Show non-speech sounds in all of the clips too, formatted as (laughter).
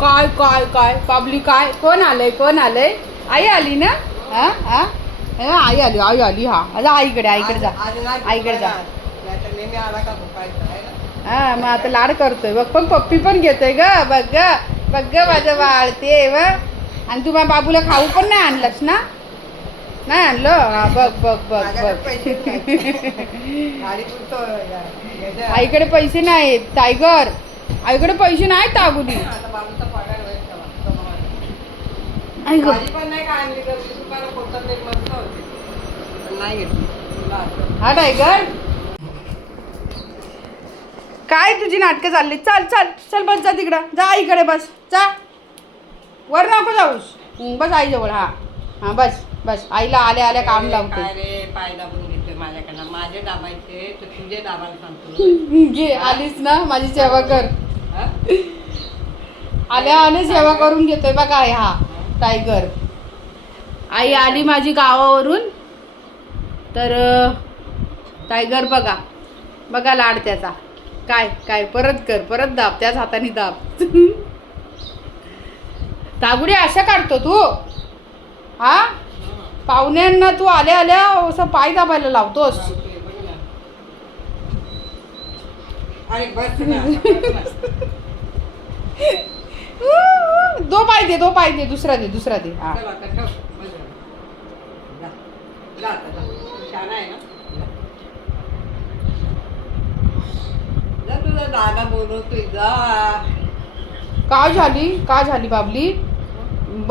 काय काय काय पब्लिक काय कोण आलंय कोण आलंय आई आली ना हा हा आई आली आई आली हा आईकडे आईकडे जा आईकडे जा हा मग आता लाड करतोय बघ पण पप्पी पण घेतोय ग बघ ग बघ ग माझं वाढते आणि तू माझ्या बाबूला खाऊ पण नाही आणलंस ना नाही आणलो बघ बघ बघ बघ आईकडे पैसे नाहीत टायगर आईकडे पैसे नाहीत अबुली काय तुझी नाटकं चालली चाल चाल चल बस जा तिकडं जा इकडे बस जा वर नको जाऊस बस आई जवळ हा हा बस बस आईला आले <हाँ था। laughs> आले काम लावते माझे दाबायचे तुझे दाबायला सांगतो आलीस ना माझी सेवा कर आल्या आले सेवा करून घेतोय बघा हा टायगर आई आली माझी गावावरून तर टायगर बघा बघा लाड त्याचा काय काय परत कर परत दाब त्याच हाताने दाब दागुडी अशा काढतो तू हा पाहुण्यांना तू आल्या आल्या असं पाय दाबायला लावतोस तो पाहिजे तो पाहिजे पाय दे दुसरा दे, दूसरा दे, दूसरा दे का झाली झाली का बाबली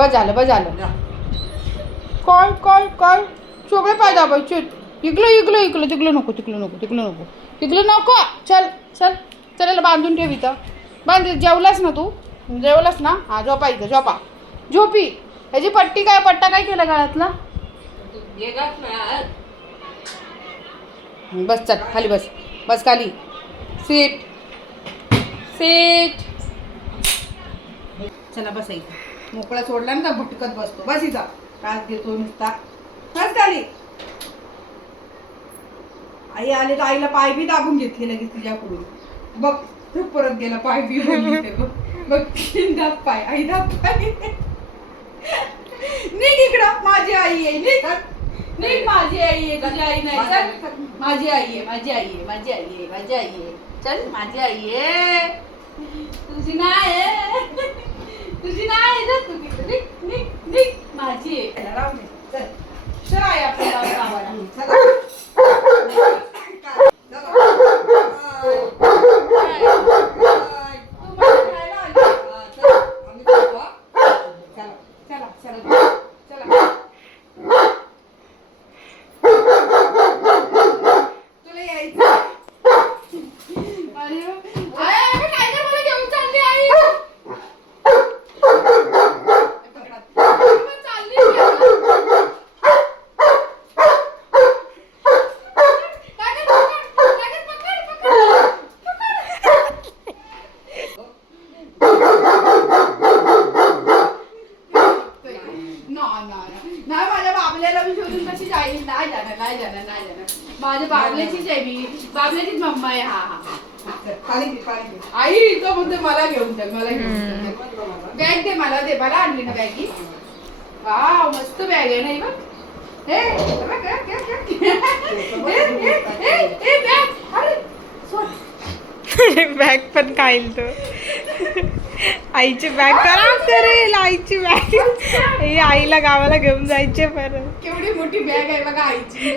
बजाल बजाल कळ कळ कळ सगळे पायदा इकलं इगलो इकलो तिकल नको तिकलो नको तिकल नको तिकल नको चल चल चला बांधून ठेवी तर बांध जेवलास ना, ना, ना, दा ना तू जेवलंस ना हा झोपा इथं झोपा झोपी ह्याची पट्टी काय पट्टा काय केला चल खाली बस बस खाली सीट सीट चला बस इथं मोकळा सोडला ना भुटकत बसतो बस, बस इथं नुसता खाली आई आली आईला पाय पायपी दाबून घेतली लगेच तिच्याकडून बघ खूप परत गेला पायपी बघ म पिंडा पाई आई द पैग नाही तिकडा माझी आई आहे नाही सर माझी आई आहे गं आई नाही चल माझी आई आहे माझी आई आहे माझी आई आहे माझी आई आहे चल माझी आई आहे तुझी नाही आहे तुझी नाही तू तुझं तिकडे नी नी माझी आहे लाव दे चल सर आय आपण बसावा माझी बारल्याच आहे मी बांधल्याचीच मम्मा आहे हा हा आई मला घेऊन मला घेऊन बॅग दे मला दे मला आणली ना बॅगी वा मस्त बॅग आहे ना बॅग पण काय तो आईची बॅग खराब करेल आईची बॅग आईला गावाला घेऊन जायचे परत केवढी मोठी बॅग आहे बघा आईची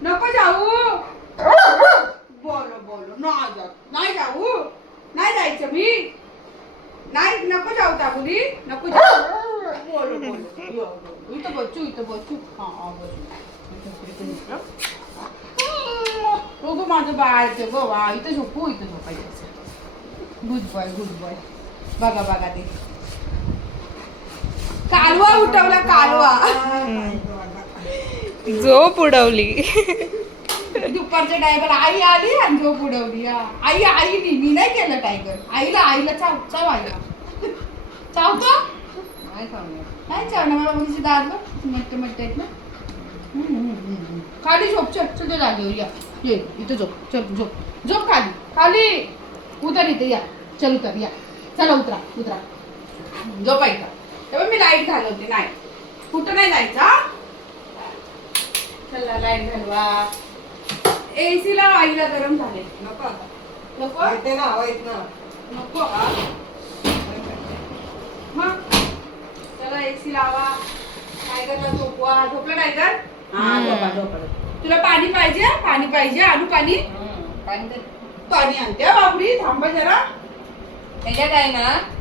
Não é coisa u. Bolo, bolo, nada. Nada u. Nada aí, Tami. Não é coisa u, tá bonito? Não é coisa u. Bolo, bolo. Muito bom, tchu, muito bom, tchu. Ah, ah, bolo. Muito bom, tchu. Ah, ah, ah. Ah, ah, ah. Ah, ah, ah. Ah, ah, ah. Ah, ah, ah. Ah, ah, ah. Ah, ah, ah. Ah, ah, ah. Ah, ah, ah. Ah, ah, ah. Ah, ah, ah. Ah, ah, ah. Ah, ah, ah. Ah, ah, ah. Ah, ah, ah. Ah, ah, ah. Ah, ah, ah. Ah, कालवा उठवला कालवा जो उडवली दुपारच्या tiger आई आली आणि जो पुढवली आई आई नि मी नाही केलं टायगर आईला आईला चाव चाव आला चाव नाही (laughs) चाव ना मला मुलीचे दार मट्ट मट्ट आहेत ना खाली झोप चल चल जागेवर या ये इथं झोप चल झोप झोप खाली खाली उतर इथे या चल उतर या चला उतरा उतरा झोप ऐका त्यामुळे मी लाईट घालवते नाही कुठं नाही जायचा चला लाईट घालवा एसी ला आईला गरम झाले नको, नको नको येते ना हवा येत ना नको चला ए सी लावा पड़ो पड़ो पड़ो. तुला पाणी पाहिजे पाणी पाहिजे आलू पाणी पाणी आणते बापरी थांबा जरा काय ना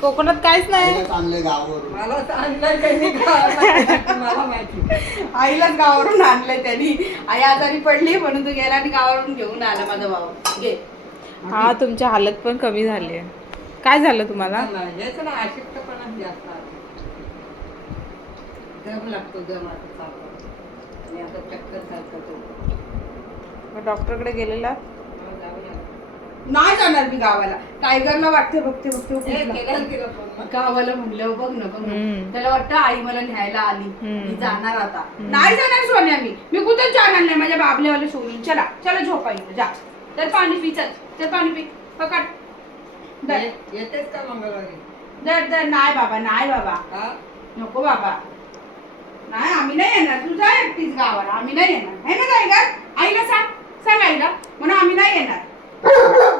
कोकणात काहीच नाही गावावरून मला मला माहिती आईला गावावरून आणलंय त्यांनी आई आजारी पडली म्हणून तू गेला आणि गावावरून घेऊन आला, (laughs) आला माझा भाऊ (laughs) गे हा तुमच्या हालत पण कमी झाली आहे काय झालं तुम्हाला डॉक्टर डॉक्टरकडे गेलेला नाही जाणार मी गावाला ला वाटते बघते गावाला म्हणलं बघ ना बघ त्याला आई मला न्यायला आली मी जाणार आता नाही जाणार सोन्या मी मी कुठेच जाणार नाही माझ्या बाबल्या वाल सोनी चला चला झोपाईल जा तर पाणी पी चल तर पाणी पी पकड येतेच का नाही बाबा नाही बाबा नको बाबा नाही आम्ही नाही येणार तू जा नाही येणार हे नायगार आईला सांग सांग आईला म्हणून आम्ही नाही येणार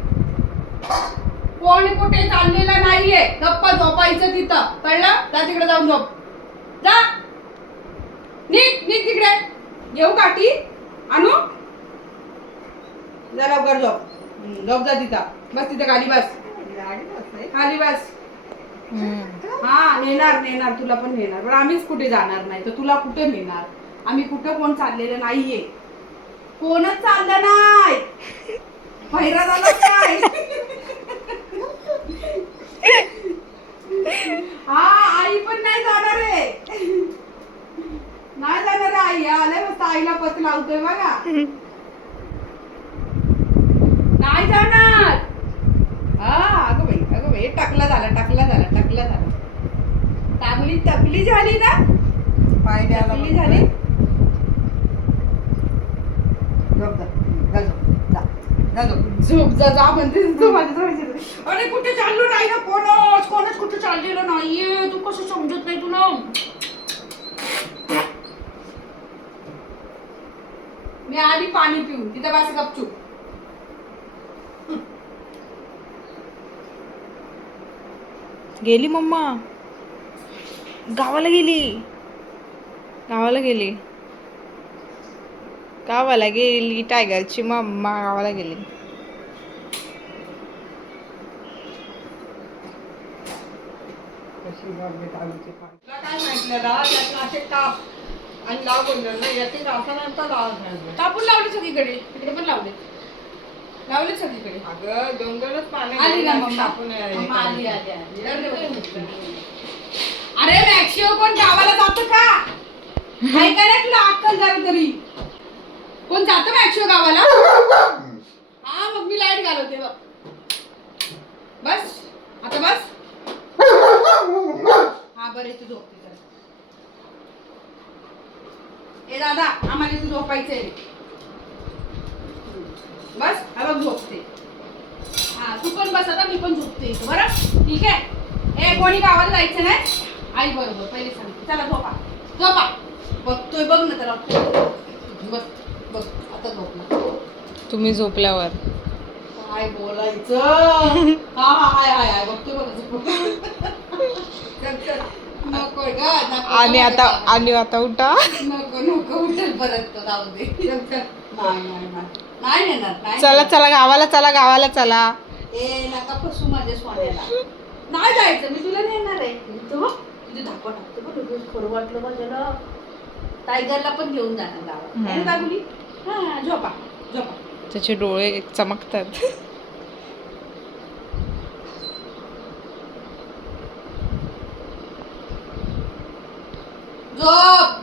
कोण कुठे चाललेला नाहीये गप्पा झोपायचं तिथं कळलं जा तिकडे जाऊन झोप जा न तिकडे येऊ काठी हा नेणार नेणार तुला पण नेणार पण आम्हीच कुठे जाणार नाही तर तुला कुठे नेणार आम्ही कुठं कोण चाललेलं नाहीये कोणच चाललं नाही काय हा आई पण नाही जाणार रे नाही जाणार आई आलाय फक्त आईला पत लावतोय बघा नाही जाणार हा अगं बाई अगं बाई टाकला झाला टाकला झाला टाकला झाला टाकली टाकली झाली ना पाय द्यायला टाकली झाली जा जा जा झोप जा जा म्हणते तो माझ्या अरे कुठे चाललो नाही ना कोणच कोणच कुठे चाललेलं नाहीये तू कसं समजत नाही तू मी आधी पाणी पिऊन तिथे बाकी गपचूप गेली मम्मा गावाला गेली गावाला गेली गावाला गेली टायगरची मम्मा गावाला गेली ताएगा अशी दहावीचे आणि लाव बोललं ना याचे रासायनंतर लावून लावले सगळीकडे तिकडे पण लावले लावले सगळीकडे अगं दोनच पाणी अरे मॅक्सिओ कोण गावाला जात का अक्कल जरा तरी कोण जात मॅक्सिओ गावाला हा मग मी लाईट घालवते बघ बस आता बस आभार आहे तू ए दादा आम्हाला इथे झोपायचंय बस आता झोपते हा तू पण बस आता मी पण झोपते बर ठीक आहे ए कोणी गावाला जायचं नाही आई बरोबर पहिले सांग चला झोपा झोपा बघतोय बघ ना त्याला बस बस आता झोप तुम्ही झोपल्यावर काय बोलायचं हा हा हाय हाय बघतोय बघ आणि आणि आता नाही जायचं मी तुला वाटलंय पण घेऊन जाणार त्याचे डोळे चमकतात 走。